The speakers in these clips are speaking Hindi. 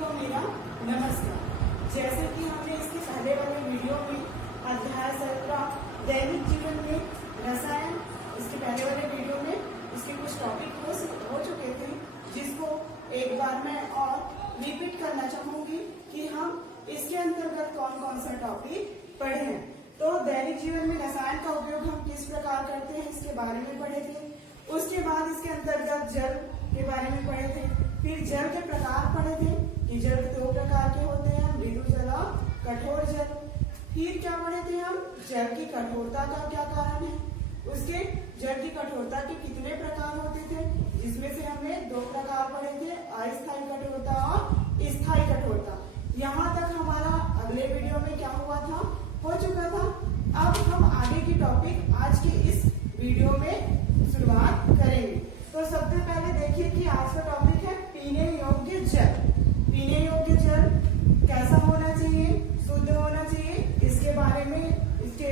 को मेरा नमस्कार। जैसे कि हमने इसके पहले वाले वीडियो में अध्याय 17 दैनिक जीवन में रसायन, इसके पहले वाले वीडियो में इसके कुछ टॉपिक हो चुके थे, जिसको एक बार मैं और रिपीट करना चाहूंगी कि हम इसके अंतर्गत कौन कौन सा टॉपिक पढ़े हैं। तो दैनिक जीवन में रसायन का उपयोग हम किस प्रकार करते हैं इसके बारे में पढ़े थे। उसके बाद इसके अंतर्गत जल के बारे में पढ़े थे। फिर जल के प्रकार पढ़े थे कि जल 2 प्रकार के होते हैं, मृदु जल और कठोर जल। फिर क्या पढ़े थे हम, जल की कठोरता का क्या कारण है, उसके जल की कठोरता के कितने प्रकार होते थे, जिसमें से हमने 2 प्रकार पढ़े थे, अस्थायी कठोरता और स्थायी कठोरता। यहाँ तक हमारा अगले वीडियो में क्या हुआ था, हो चुका था। अब हम आगे की टॉपिक आज के इस वीडियो में शुरुआत करेंगे। तो सबसे पहले देखिए कि आज का टॉपिक है पीने योग्य जल। पीने योग्य जल कैसा होना चाहिए, शुद्ध होना चाहिए, इसके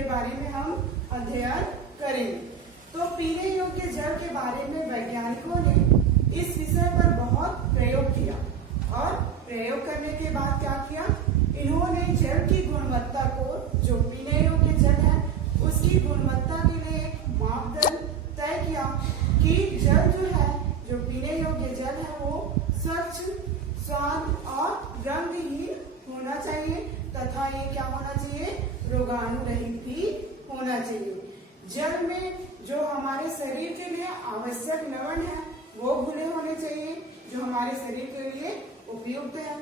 बारे में हम अध्ययन करेंगे। तो पीने योग्य जल के बारे में वैज्ञानिकों ने इस विषय पर बहुत प्रयोग किया और प्रयोग करने के बाद क्या किया, इन्होंने जल की गुणवत्ता को, जो पीने योग्य जल है उसकी गुणवत्ता के लिए एक मापदंड तय किया कि जल जो है, जो पीने योग्य जल है वो स्वच्छ, स्वाद और रंगहीन होना चाहिए तथा ये क्या होना चाहिए, रोगाणु रहित भी होना चाहिए। जल में जो हमारे शरीर के लिए आवश्यक लवण है वो घुले होने चाहिए, जो हमारे शरीर के लिए उपयुक्त है।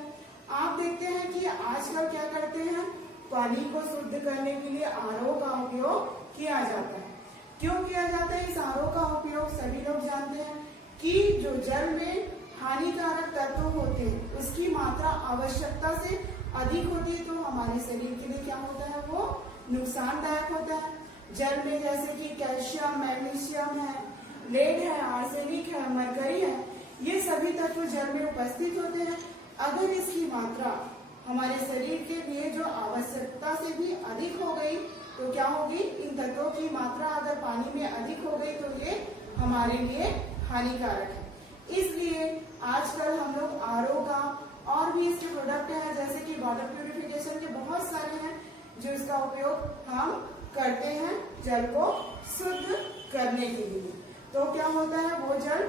आप देखते हैं कि आजकल क्या करते हैं, पानी को शुद्ध करने के लिए आरओ का उपयोग किया जाता है। क्यों किया जाता है इस आरओ का उपयोग, सभी लोग जानते हैं कि जो जल में हानिकारक तत्व होते हैं उसकी मात्रा आवश्यकता से अधिक होती है, तो हमारे शरीर के लिए क्या होता है, वो नुकसानदायक होता है। जल में जैसे कि कैल्शियम, मैग्नीशियम है, लेड है, आर्सेनिक है, मरकरी है, ये सभी तत्व जल में उपस्थित होते हैं। अगर इसकी मात्रा हमारे शरीर के लिए जो आवश्यकता से भी अधिक हो गई तो क्या होगी, इन तत्वों की मात्रा अगर पानी में अधिक हो गई तो ये हमारे लिए हानिकारक है। इसलिए आजकल हम लोग आरओ का और भी इसके प्रोडक्ट हैं, जैसे कि वाटर प्यूरिफिकेशन के बहुत सारे हैं जो इसका उपयोग हम करते हैं जल को शुद्ध करने के लिए। तो क्या होता है, वो जल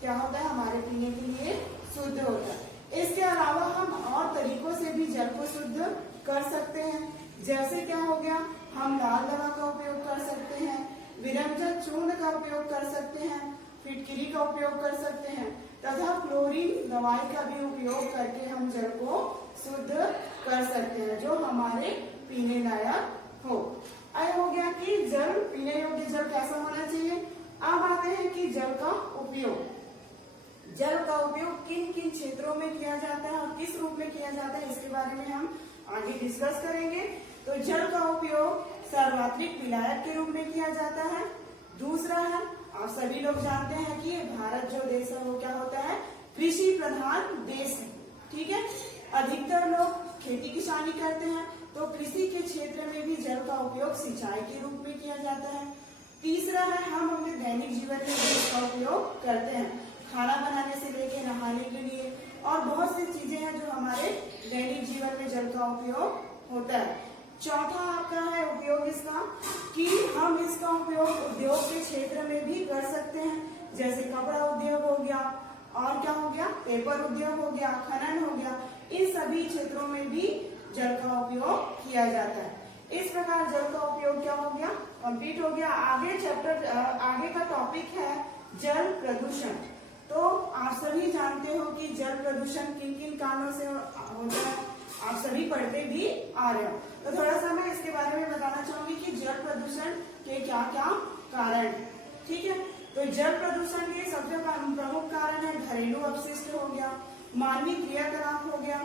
क्या होता है, हमारे पीने के लिए शुद्ध होता है। इसके अलावा हम और तरीकों से भी जल को शुद्ध कर सकते हैं। जैसे क्या हो गया, हम लाल दवा का उपयोग कर सकते हैं, विरंजन चूर्ण का उपयोग कर सकते हैं, फिटकिरी का उपयोग कर सकते हैं तथा क्लोरीन दवाई का भी उपयोग करके हम जल को शुद्ध कर सकते हैं, जो हमारे पीने लायक हो। यह हो गया कि जल, पीने योग्य जल कैसा होना चाहिए। अब आते हैं कि जल का उपयोग, जल का उपयोग किन किन क्षेत्रों में किया जाता है और किस रूप में किया जाता है, इसके बारे में हम आगे डिस्कस करेंगे। तो जल का उपयोग सार्वत्रिक विलायक के रूप में किया जाता है। दूसरा है, आप सभी लोग जानते हैं कि भारत जो देश है वो क्या होता है, कृषि प्रधान देश है, ठीक है। अधिकतर लोग खेती किसानी करते हैं, तो कृषि के क्षेत्र में भी जल का उपयोग सिंचाई के रूप में किया जाता है। तीसरा है, हम अपने दैनिक जीवन में जल का उपयोग करते हैं, खाना बनाने से लेकर नहाने के लिए, और बहुत सी चीजें हैं जो हमारे दैनिक जीवन में जल का उपयोग होता है। चौथा आपका है उपयोग इसका, कि हम इसका उपयोग उद्योग के क्षेत्र में भी कर सकते हैं, जैसे कपड़ा उद्योग हो गया, और क्या हो गया, पेपर उद्योग हो गया, खनन हो गया, इन सभी क्षेत्रों में भी जल का उपयोग किया जाता है। इस प्रकार जल का उपयोग क्या हो गया, कंप्लीट हो गया। आगे का टॉपिक है जल प्रदूषण। तो आप सभी जानते हो कि जल प्रदूषण किन किन कारणों से होता है, आप सभी पढ़ते भी आ रहे हो। तो थोड़ा सा मैं इसके बारे में बताना चाहूंगी कि जल प्रदूषण के क्या क्या कारण, ठीक है। तो जल प्रदूषण के सबसे प्रमुख कारण है घरेलू अपशिष्ट हो गया, मानवीय क्रियाकलाप हो गया,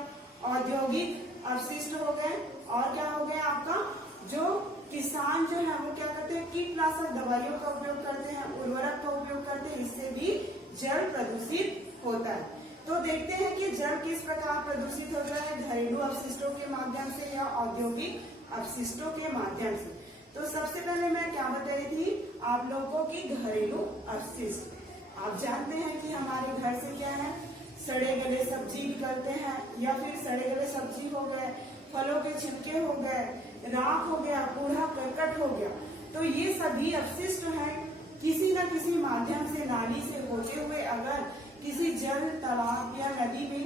औद्योगिक अपशिष्ट हो गए, और क्या हो गया आपका, जो किसान जो है वो क्या करते हैं, कीटनाशक दवाइयों का उपयोग करते हैं, उर्वरक का उपयोग करते हैं, इससे भी जल प्रदूषित होता है। तो देखते हैं कि जल किस प्रकार प्रदूषित होता है, घरेलू अपशिष्टों के माध्यम से या औद्योगिक अपशिष्टों के माध्यम से। तो सबसे पहले मैं क्या बता रही थी आप लोगों की, घरेलू अपशिष्ट। आप जानते हैं कि हमारे घर से क्या है, सड़े गले सब्जी निकलते हैं, या फिर सड़े गले सब्जी हो गए, फलों के छिलके हो गए, राख हो गया, कूड़ा करकट हो गया, तो ये सभी अपशिष्ट है किसी न किसी माध्यम से नाली से होते हुए अगर किसी जल तालाब या नदी में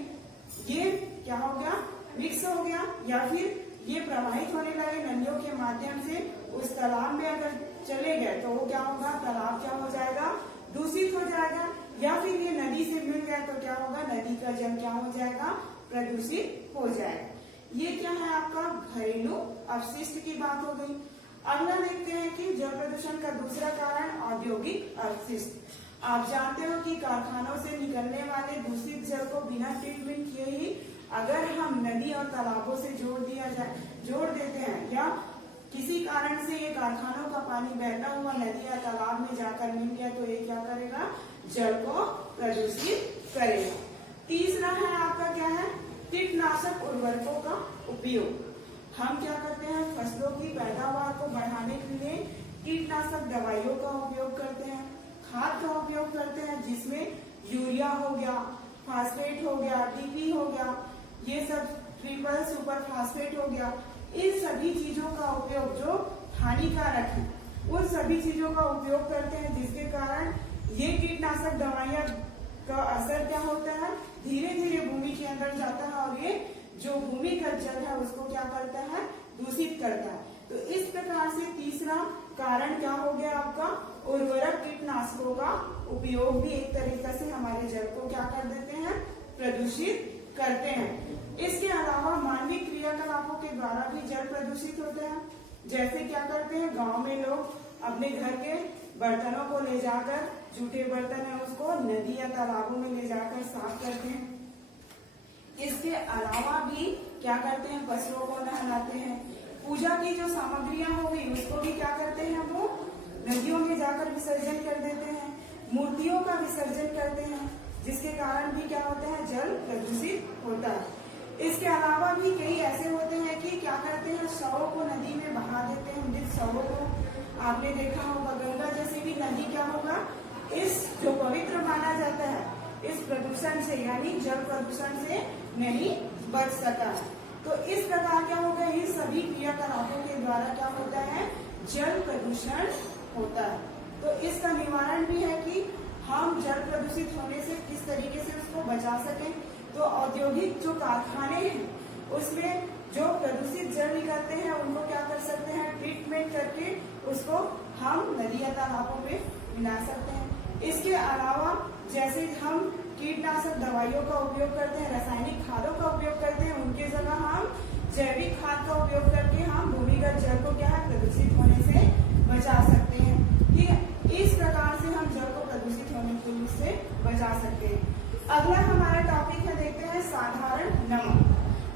ये क्या हो गया, मिक्स हो गया, या फिर ये प्रवाहित होने लगे नदियों के माध्यम से उस तालाब में अगर चले गए तो वो क्या होगा, तालाब क्या हो जाएगा, दूषित हो जाएगा, या फिर ये नदी से मिल गया तो क्या होगा, नदी का जल क्या हो जाएगा, प्रदूषित हो जाएगा। ये क्या है आपका घरेलू अपशिष्ट की बात हो गई। अगला देखते हैं कि जल प्रदूषण का दूसरा कारण औद्योगिक अपशिष्ट। आप जानते हो कि कारखानों से निकलने वाले दूषित जल को बिना ट्रीटमेंट किए ही अगर हम नदी और तालाबों से जोड़ देते हैं, या किसी कारण से ये कारखानों का पानी बहता हुआ नदी या तालाब में जाकर मिल गया तो ये क्या करेगा, जल को प्रदूषित करेगा। तीसरा है आपका क्या है, कीटनाशक उर्वरकों का उपयोग। हम क्या करते हैं, फसलों की पैदावार को बढ़ाने के लिए कीटनाशक दवाइयों का उपयोग करते हैं, खाद का उपयोग करते हैं, जिसमें यूरिया हो गया, फास्फेट हो गया, डीपी हो गया, ये सब ट्रिपल सुपर फास्फेट हो गया। इन सभी चीजों का उपयोग जो हानिकारक है उन सभी चीजों का उपयोग करते हैं, जिसके कारण ये कीटनाशक दवाइयां का असर क्या होता है, धीरे धीरे भूमि के अंदर जाता है और ये जो भूमिगत जल है उसको क्या करता है, दूषित करता है। तो इस प्रकार से तीसरा कारण क्या हो गया आपका, उर्वरक कीटनाशकों का उपयोग भी एक तरीके से हमारे जल को क्या कर देते हैं, प्रदूषित करते हैं। इसके अलावा मानवीय क्रियाकलापों के द्वारा भी जल प्रदूषित होते हैं। जैसे क्या करते हैं, गांव में लोग अपने घर के बर्तनों को ले जाकर, जूठे बर्तन है उसको नदी या तालाबों में ले जाकर साफ करते हैं। इसके अलावा भी क्या करते हैं, पशुओं को नहलाते हैं। पूजा की जो सामग्रियां होगी उसको भी क्या करते हैं, वो नदियों में जाकर विसर्जन कर देते हैं। मूर्तियों का विसर्जन करते हैं, जिसके कारण भी क्या होता है, जल प्रदूषित होता है। इसके अलावा भी कई ऐसे होते हैं कि क्या करते हैं, शवों को नदी में बहा देते हैं, मृत शवों को। आपने देखा होगा गंगा जैसी भी नदी क्या होगा, इस जो पवित्र माना जाता है इस प्रदूषण से यानी जल प्रदूषण से नहीं बच सका। तो इस प्रकार क्या होगा, ये सभी क्रियाकलापों के द्वारा क्या होता है, जल प्रदूषण होता है। तो इसका निवारण भी है कि हम जल प्रदूषित होने से किस तरीके से उसको बचा सकें। तो औद्योगिक जो कारखाने हैं उसमें जो प्रदूषित जल निकलते हैं उनको क्या कर सकते हैं, ट्रीटमेंट करके उसको हम नदी या तालाबों में मिला सकते हैं। इसके अलावा जैसे हम कीटनाशक दवाइयों का उपयोग करते हैं, रासायनिक खादों का उपयोग करते हैं, उनके जगह हम जैविक खाद का उपयोग करके हम भूमिगत जल को क्या है, प्रदूषित होने से बचा सकते हैं। ठीक है, इस प्रकार से हम जल को प्रदूषित होने से बचा सकते हैं। अगला हमारा टॉपिक है, देखते हैं साधारण नमक।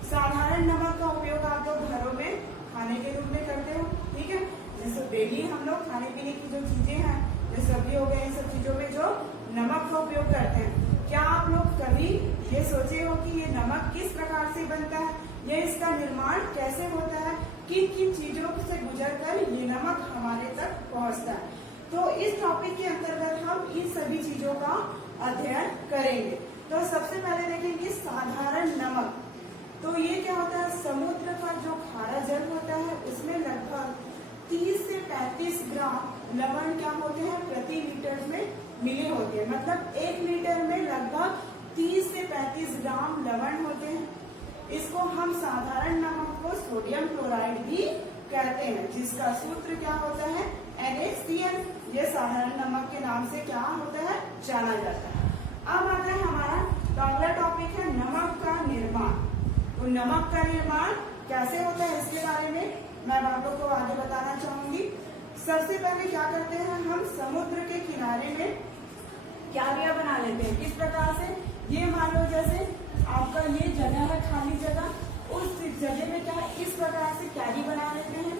साधारण नमक का उपयोग आप लोग घरों में खाने के रूप में करते हो, ठीक है। जैसे डेली हम लोग खाने पीने की जो चीजें हैं, जैसे सब्जी हो गए, इन सब चीजों में जो नमक का उपयोग करते हैं, क्या आप लोग कभी ये सोचे हो कि ये नमक किस प्रकार से बनता है, ये इसका निर्माण कैसे होता है, किन किन चीजों से गुजरकर ये नमक हमारे तक पहुंचता है। तो इस टॉपिक के अंतर्गत हम इन सभी चीजों का अध्ययन करेंगे। तो सबसे पहले देखेंगे साधारण नमक। तो ये क्या होता है, समुद्र का जो खारा जल होता है उसमें लगभग 30 से 35 ग्राम लवण क्या होते हैं, प्रति लीटर में मिले होते हैं। मतलब 1 लीटर में लगभग 30 से 35 ग्राम लवण होते हैं। इसको हम साधारण नमक को सोडियम क्लोराइड भी कहते हैं, जिसका सूत्र क्या होता है, NaCl। ये साधारण नमक के नाम से क्या होता है, जाना जाता है। अब आता है हमारा अगला टॉपिक है नमक का निर्माण। तो नमक का निर्माण कैसे होता है इसके बारे में मैं आप लोग को आगे बताना चाहूंगी। सबसे पहले क्या करते हैं, हम समुद्र के किनारे में क्यारियां बना लेते हैं। किस प्रकार से, ये मान लो जैसे आपका ये जगह है, खाली जगह, उस जगह में क्या है, इस प्रकार से क्यारी बना लेते हैं।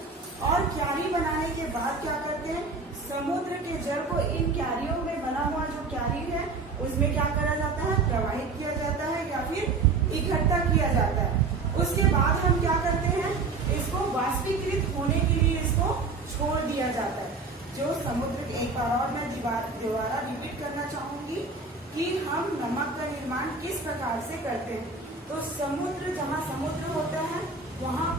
और क्यारी बनाने के बाद क्या करते हैं, समुद्र के जल को इन क्यारियों में बना हुआ जो क्यारी है उसमें क्या करा जाता है, प्रवाहित किया जाता है या फिर इकट्ठा किया जाता है। उसके बाद हम क्या करते हैं, इसको वाष्पीकृत होने के लिए इसको छोड़ दिया जाता है। जो समुद्र के, एक बार और मैं दोबारा रिपीट करना चाहूंगी कि हम नमक का निर्माण किस प्रकार से करते हैं। तो समुद्र, जहाँ समुद्र होता है वहाँ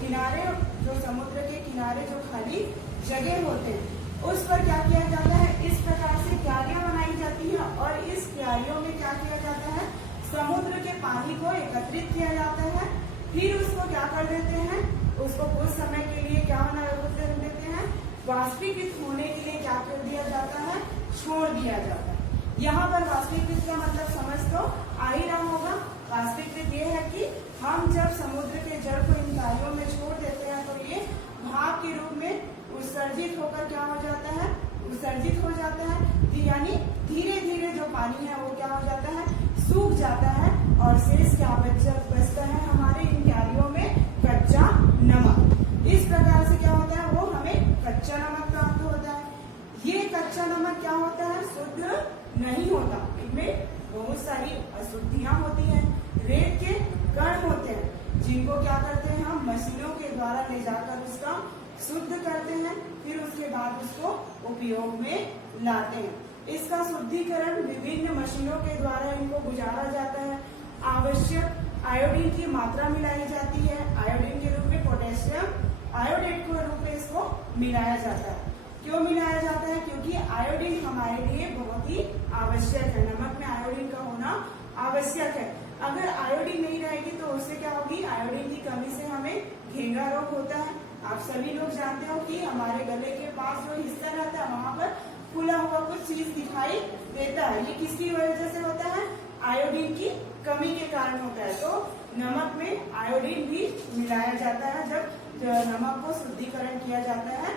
किनारे, जो समुद्र के किनारे जो खाली जगह होते हैं उस पर क्या किया जाता है, इस प्रकार से क्यारियां बनाई जाती है और इस क्यारियों में क्या किया जाता है, समुद्र के पानी को एकत्रित किया जाता है। फिर उसको क्या कर देते हैं, उसको कुछ समय के लिए क्या होना देते हैं, वाष्पीकृत होने के लिए क्या कर दिया जाता है, छोड़ दिया जाता है। यहाँ पर वाष्पीकृत का मतलब समझ तो आ ही रहा होगा। वाष्पीकृत ये है कि हम जब समुद्र के जल को इन क्यारियों में छोड़ देते हैं तो ये भाप के रूप में उत्सर्जित होकर क्या हो जाता है, उत्सर्जित हो जाता है, यानी धीरे धीरे जो पानी है वो क्या हो जाता है, सूख जाता है और शेष क्या बचता है हमारे इन क्यारियों में, कच्चा नमक। इस प्रकार से क्या होता है, वो हमें कच्चा नमक प्राप्त होता है। ये कच्चा नमक क्या होता है, शुद्ध नहीं होता, इनमें बहुत सारी अशुद्धियां होती हैं, रेत के कण होते हैं जिनको क्या करते हैं हम मशीनों के द्वारा ले जाकर उसका शुद्ध करते हैं, फिर उसके बाद उसको उपयोग में लाते हैं। इसका शुद्धिकरण विभिन्न मशीनों के द्वारा इनको गुजारा जाता है। आवश्यक आयोडीन की मात्रा मिलाई जाती है, आयोडीन के रूप में पोटेशियम आयोडेट के रूप में इसको मिलाया जाता है। क्यों मिलाया जाता है, क्योंकि आयोडीन हमारे लिए बहुत ही आवश्यक है, नमक में आयोडीन का होना आवश्यक है। अगर आयोडीन नहीं रहेगी तो उससे क्या होगी, आयोडीन की कमी से हमें घेंघा रोग होता है। आप सभी लोग जानते हो कि हमारे गले के पास जो हिस्सा रहता है वहाँ पर खुला हुआ कुछ चीज दिखाई देता है, ये किसकी वजह से होता है, आयोडीन की कमी के कारण होता है। तो नमक में आयोडीन भी मिलाया जाता है जब नमक को शुद्धिकरण किया जाता है।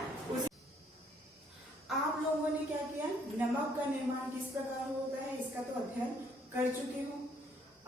आप लोगों ने क्या किया, नमक का निर्माण किस प्रकार होता है इसका तो अध्ययन कर चुके हो।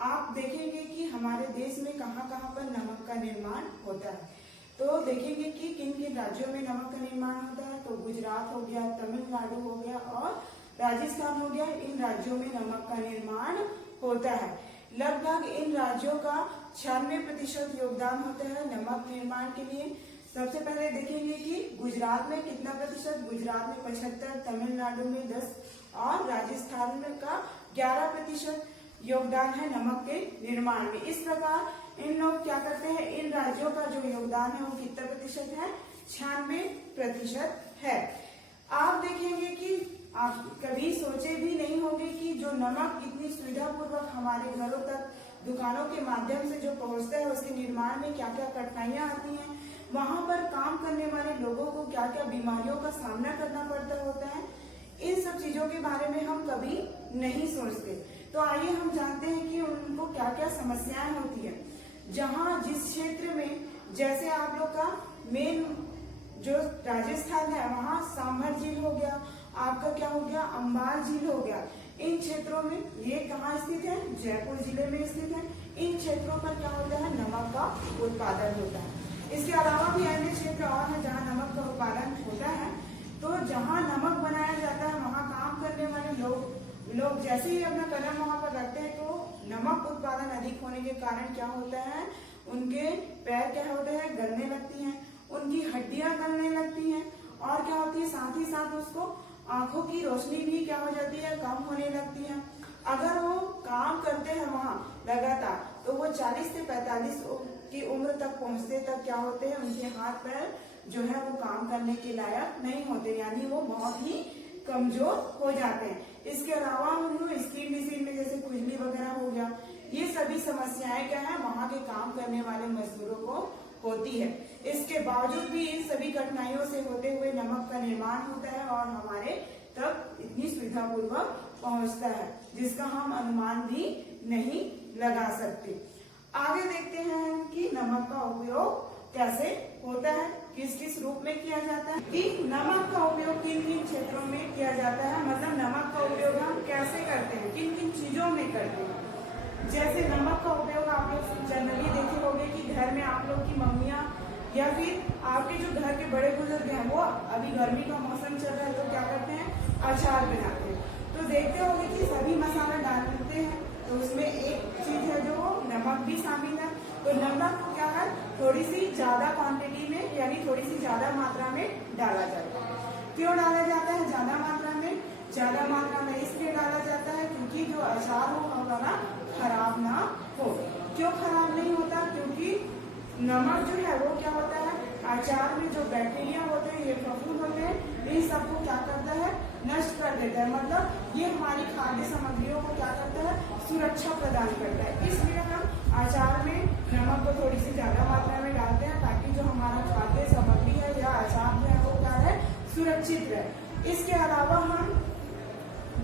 आप देखेंगे कि हमारे देश में कहाँ कहाँ पर नमक का निर्माण होता है, तो देखेंगे कि किन किन राज्यों में नमक का निर्माण होता है। तो गुजरात हो गया, तमिलनाडु हो गया और राजस्थान हो गया, इन राज्यों में नमक का निर्माण होता है। लगभग इन राज्यों का 96% योगदान होता है नमक निर्माण के लिए। सबसे पहले देखेंगे कि गुजरात में कितना प्रतिशत, गुजरात में 75, तमिलनाडु में 10 और राजस्थान में का 11% योगदान है नमक के निर्माण में। इस प्रकार इन लोग क्या करते हैं, इन राज्यों का जो योगदान है वो कितना प्रतिशत है, 96% है। आप देखेंगे कि आप कभी सोचे भी नहीं होंगे कि जो नमक इतनी सुविधा पूर्वक हमारे घरों तक दुकानों के माध्यम से जो पहुंचता है उसके निर्माण में क्या क्या कठिनाइयां आती हैं, वहां पर काम करने वाले लोगों को क्या क्या बीमारियों का सामना करना पड़ता होता है, इन सब चीजों के बारे में हम कभी नहीं सोचते। तो आइए हम जानते हैं कि उनको क्या क्या समस्याएं होती है। जहाँ जिस क्षेत्र में, जैसे आप लोग का मेन जो राजस्थान है वहाँ सांभर झील हो गया, आपका क्या हो गया, अंबार झील हो गया। इन क्षेत्रों में, ये कहाँ स्थित है, जयपुर जिले में स्थित है। इन क्षेत्रों पर क्या होता है, नमक का उत्पादन होता है। इसके अलावा भी अन्य क्षेत्र और है जहाँ नमक का उत्पादन होता है। तो जहाँ नमक बनाया जाता है वहाँ काम करने वाले लोग जैसे ही अपना कदम वहाँ पर रखते हैं तो नमक उत्पादन अधिक होने के कारण क्या होता है, उनके पैर क्या होते हैं, गलने लगती हैं, उनकी हड्डियां गलने लगती हैं और क्या होती है, साथ ही साथ उसको आंखों की रोशनी भी क्या हो जाती है, कम होने लगती है। अगर वो काम करते हैं वहाँ लगातार तो वो 40 से 45 की उम्र तक पहुँचते तक क्या होते हैं, उनके हाथ पैर जो है वो काम करने के लायक नहीं होते, यानी वो बहुत ही कमजोर हो जाते हैं। इसके अलावा उनको स्किन डिजीज में जैसे खुजली वगैरह हो गया, ये सभी समस्याएं क्या है वहाँ के काम करने वाले मजदूरों को होती है। इसके बावजूद भी इन सभी कठिनाइयों से होते हुए नमक का निर्माण होता है और हमारे तक इतनी सुविधा पूर्वक पहुँचता है जिसका हम अनुमान भी नहीं लगा सकते। आगे देखते हैं कि नमक का उपयोग कैसे होता है, किस किस रूप में किया जाता है, कि नमक का उपयोग किन किन क्षेत्रों में किया जाता है, मतलब नमक का उपयोग हम कैसे करते हैं, किन किन चीजों में करते हैं। जैसे नमक का उपयोग आप लोग जनरली देखे होंगे कि घर में आप लोग की मम्मियाँ या फिर आपके जो घर के बड़े बुजुर्ग हैं वो अभी गर्मी का मौसम चल रहा है तो क्या करते हैं, अचार बनाते हैं। तो देखते होंगे कि सभी मसाला डालते हैं तो उसमें एक चीज है जो नमक भी शामिल है। तो नमक को क्या है, थोड़ी सी ज्यादा क्वांटिटी में यानी थोड़ी सी ज्यादा मात्रा में डाला जाता है। क्यों डाला जाता है ज्यादा मात्रा में? ज्यादा मात्रा में इसलिए डाला जाता है क्योंकि जो अचार होगा ना खराब ना हो। क्यों नमक जो है वो क्या होता है, अचार में जो बैक्टीरिया होते हैं, ये फफूंद होते हैं, इन सबको क्या करता है, नष्ट कर देता है। मतलब ये हमारी खाद्य सामग्रियों को क्या करता है, सुरक्षा प्रदान करता है। इसलिए हम अचार में नमक को थोड़ी सी ज्यादा मात्रा में डालते हैं, ताकि जो हमारा खाद्य सामग्री है या अचार जो है वो क्या है, सुरक्षित रहे। इसके अलावा हम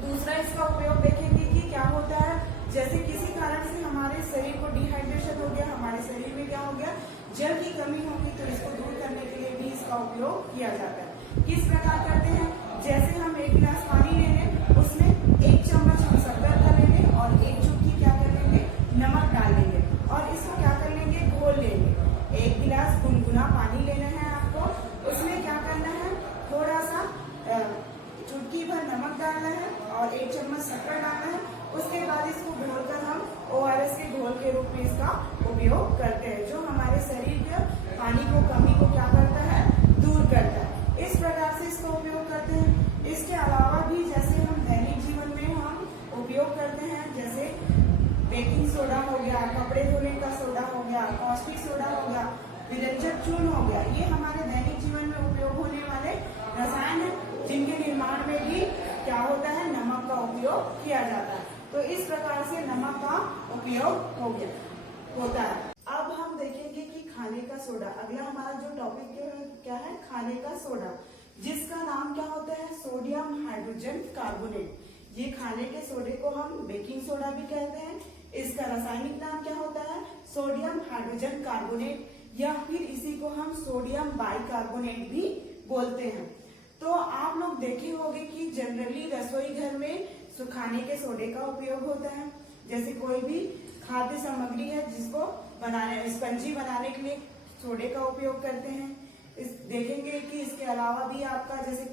दूसरा इसका उपयोग देखेंगे कि क्या होता है, जैसे किसी कारण से हमारे शरीर को डिहाइड्रेशन हो गया, हमारे शरीर में क्या हो गया, जल की कमी होगी, तो इसको दूर करने के लिए भी इसका उपयोग किया जाता है। किस प्रकार करते हैं, जैसे हम 1 गिलास पानी ले लें, उसमें 1 चम्मच हम शक्कर का ले लें और 1 चुटकी क्या कर लेंगे, नमक डाल लेंगे और इसको क्या कर लेंगे, घोल लेंगे। 1 गिलास गुनगुना पानी लेना है आपको, उसमें क्या करना है, थोड़ा सा चुटकी भर नमक डालना है और 1 चम्मच शक्कर डालना है। उसके बाद इसको घोलकर हम ORS के घोल के रूप में इसका उपयोग करते हैं, जो हमारे शरीर के पानी को कमी को क्या करता है, दूर करता है। इस प्रकार से इसका उपयोग करते हैं। इसके अलावा भी जैसे हम दैनिक जीवन में हम उपयोग करते हैं, जैसे बेकिंग सोडा हो गया, कपड़े धोने का सोडा हो गया, कॉस्टिक सोडा हो गया, विरंजक चूर्ण हो गया, ये हमारे दैनिक जीवन में उपयोग होने वाले रसायन है, जिनके निर्माण में भी क्या होता है, नमक का उपयोग किया जाता है। तो इस प्रकार से नमक का उपयोग होता है। अब हम देखेंगे कि खाने का सोडा, अगला हमारा जो टॉपिक क्या है, खाने का सोडा, जिसका नाम क्या होता है, सोडियम हाइड्रोजन कार्बोनेट। ये खाने के सोडे को हम बेकिंग सोडा भी कहते हैं। इसका रासायनिक नाम क्या होता है, सोडियम हाइड्रोजन कार्बोनेट, या फिर इसी को हम सोडियम बाइकार्बोनेट भी बोलते हैं। तो आप लोग देखे होंगे कि जनरली रसोई घर में खाने के सोडे का उपयोग होता है। जैसे कोई भी खाद्य सामग्री है जिसको बनाने, स्पंजी बनाने के लिए सोडे का उपयोग करते हैं। देखेंगे कि इसके अलावा भी आपका जैसे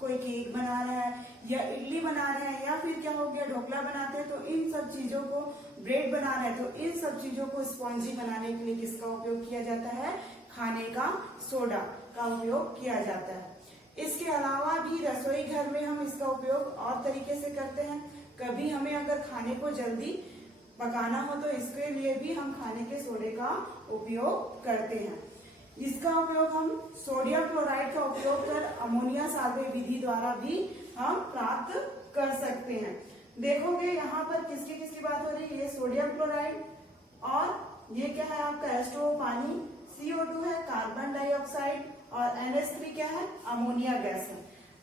कोई केक बना रहा है या इडली बना रहा है या फिर क्या हो गया, ढोकला बनाते हैं, तो इन सब चीजों को, ब्रेड बना रहा है, तो इन सब चीजों को स्पंजी बनाने के लिए किसका उपयोग किया जाता है, खाने का सोडा का उपयोग किया जाता है। इसके अलावा भी रसोई घर में हम इसका उपयोग और तरीके से करते हैं। कभी हमें अगर खाने को जल्दी पकाना हो तो इसके लिए भी हम खाने के सोडे का उपयोग करते हैं। इसका उपयोग हम सोडियम क्लोराइड का उपयोग कर अमोनिया साल्वे विधि द्वारा भी हम प्राप्त कर सकते हैं। देखोगे यहाँ पर किसकी किसकी बात हो रही है, ये सोडियम क्लोराइड और ये क्या है आपका H2O पानी, CO2 है कार्बन डाइऑक्साइड और NH3 क्या है, अमोनिया गैस है।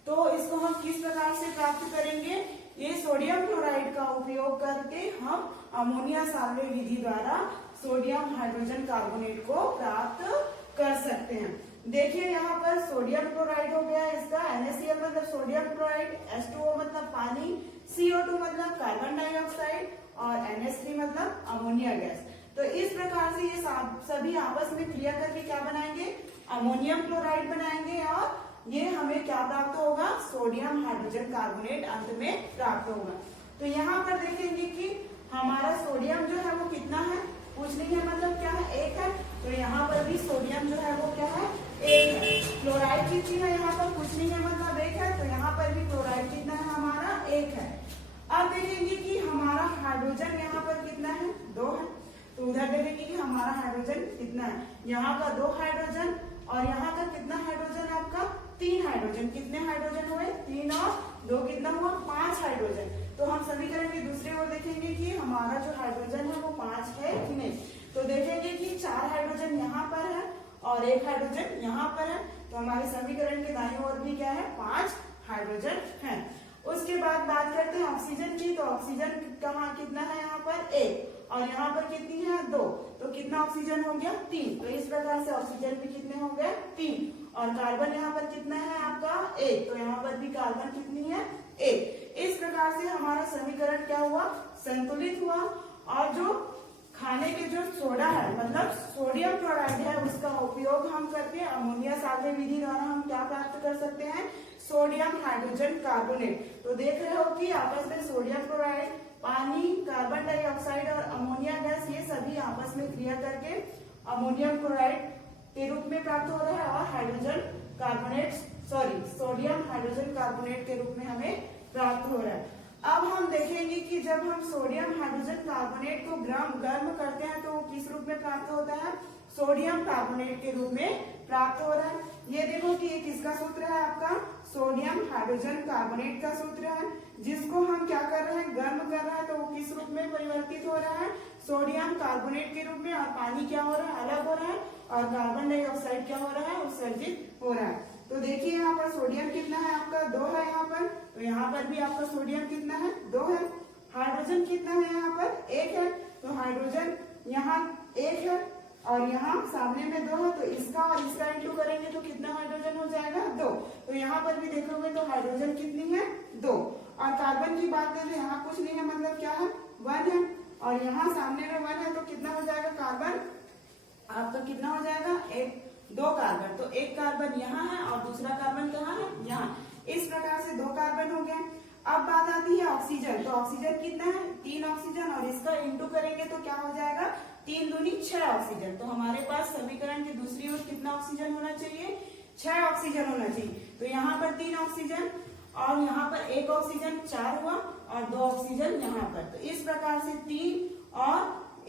तो इसको हम किस प्रकार से प्राप्त करेंगे, ये सोडियम क्लोराइड का उपयोग करके हम अमोनिया साल्वे विधि द्वारा सोडियम हाइड्रोजन कार्बोनेट को प्राप्त कर सकते हैं। देखिए यहाँ पर सोडियम क्लोराइड हो गया, इसका NaCl मतलब सोडियम क्लोराइड, H2O मतलब पानी, CO2 मतलब कार्बन डाइऑक्साइड और NH3 मतलब अमोनिया गैस। तो इस प्रकार से ये सभी आपस में क्रिया करके क्या बनाएंगे, अमोनियम क्लोराइड बनाएंगे और ये हमें क्या प्राप्त होगा, सोडियम हाइड्रोजन कार्बोनेट अंत में प्राप्त होगा। तो यहाँ पर देखेंगे कि हमारा सोडियम जो है वो कितना है, कुछ नहीं है, मतलब क्या है, 1 है। तो यहाँ पर भी सोडियम जो है वो क्या है, 1 है। क्लोराइड कितनी है, यहाँ पर कुछ नहीं है, मतलब 1 है। तो यहाँ पर भी क्लोराइड कितना है, हमारा 1 है। अब देखेंगे कि हमारा हाइड्रोजन यहाँ पर कितना है, 2 है। तो उधर देखेंगे कि हमारा हाइड्रोजन कितना है, यहाँ का 2 हाइड्रोजन और यहाँ का कितना हाइड्रोजन, आपका 3 हाइड्रोजन। कितने हाइड्रोजन हुए, 3 और 2 कितना हुआ, 5 हाइड्रोजन। तो हम समीकरण के दूसरे ओर देखेंगे कि हमारा जो हाइड्रोजन है वो 5 है कि नहीं। तो देखेंगे कि 4 हाइड्रोजन यहाँ पर है और 1 हाइड्रोजन यहाँ पर है। तो हमारे समीकरण के दाईं ओर भी क्या है, 5 हाइड्रोजन है। उसके बाद बात करते हैं ऑक्सीजन की। तो ऑक्सीजन कहाँ कितना है, यहाँ पर 1 और यहाँ पर कितनी है, 2। तो कितना ऑक्सीजन हो गया, 3। तो इस प्रकार से ऑक्सीजन भी कितने हो गए, 3। और कार्बन यहाँ पर कितना है आपका, 1। तो यहाँ पर भी कार्बन कितनी है, 1। इस प्रकार से हमारा समीकरण क्या हुआ, संतुलित हुआ। और जो खाने के जो सोडा है मतलब सोडियम क्लोराइड है, उसका उपयोग हम करके अमोनिया साल्वे विधि द्वारा हम क्या प्राप्त कर सकते हैं, सोडियम हाइड्रोजन कार्बोनेट। तो देख रहे हो कि आपस में सोडियम क्लोराइड, पानी, कार्बन डाइऑक्साइड और अमोनिया गैस, ये सभी आपस में क्रिया करके अमोनियम क्लोराइड के रूप में प्राप्त हो रहा है और hydrogen carbonate sodium hydrogen carbonate के रूप में हमें प्राप्त हो रहा है। अब हम देखेंगे कि जब हम सोडियम हाइड्रोजन कार्बोनेट को गर्म करते हैं तो वो किस रूप में प्राप्त होता है, सोडियम कार्बोनेट के रूप में प्राप्त हो रहा है। ये देखो कि ये किसका सूत्र है, आपका सोडियम हाइड्रोजन कार्बोनेट का सूत्र है, जिसको हम क्या कर रहे हैं, गर्म कर रहे हैं, तो वो किस रूप में परिवर्तित हो रहा है, सोडियम कार्बोनेट के रूप में। और पानी क्या हो रहा है, अलग हो रहा है, और कार्बन डाइऑक्साइड क्या हो रहा है, उत्सर्जित हो रहा है। तो देखिए यहाँ पर सोडियम कितना है आपका, 2 है यहाँ पर, तो यहाँ पर भी आपका सोडियम कितना है, 2 है। हाइड्रोजन कितना है यहाँ पर, 1 है, तो हाइड्रोजन यहाँ 1 है, और यहाँ सामने में 2 है, तो इसका और इसका इंटू करेंगे तो कितना हाइड्रोजन हो जाएगा, 2। तो यहाँ पर भी देखोगे तो हाइड्रोजन कितनी है, 2। और कार्बन की बात करें तो यहाँ कुछ नहीं है, मतलब क्या है, 1 है, और यहाँ सामने में 1 है, तो कितना हो जाएगा कार्बन आपका, कितना हो जाएगा, 2 कार्बन। तो 1 कार्बन यहाँ है और दूसरा कार्बन कहाँ है, यहाँ। इस प्रकार से 2 कार्बन हो गए। अब बात आती है ऑक्सीजन। तो ऑक्सीजन कितना है, 3 ऑक्सीजन, और इसका इंटू करेंगे तो क्या हो जाएगा, 3 दूनी 6 ऑक्सीजन। तो हमारे पास समीकरण की दूसरी ओर कितना ऑक्सीजन होना चाहिए, 6 ऑक्सीजन होना चाहिए। तो यहाँ पर 3 ऑक्सीजन, और यहाँ पर 1 ऑक्सीजन 4 हुआ, और 2 ऑक्सीजन यहाँ पर। तो इस प्रकार से 3 और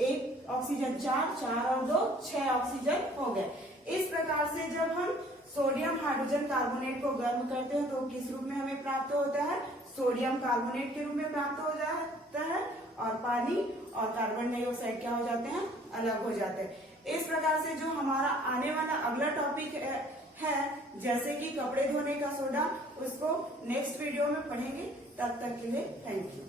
1 ऑक्सीजन 4 और 2 6 ऑक्सीजन हो गए। इस प्रकार से जब हम सोडियम हाइड्रोजन कार्बोनेट को गर्म करते हैं तो किस रूप में हमें प्राप्त होता है, सोडियम कार्बोनेट के रूप में प्राप्त हो जाता है, और पानी और कार्बन डाइऑक्साइड क्या हो जाते हैं, अलग हो जाते हैं। इस प्रकार से जो हमारा आने वाला अगला टॉपिक है जैसे कि कपड़े धोने का सोडा, उसको नेक्स्ट वीडियो में पढ़ेंगे। तब तक के लिए थैंक यू।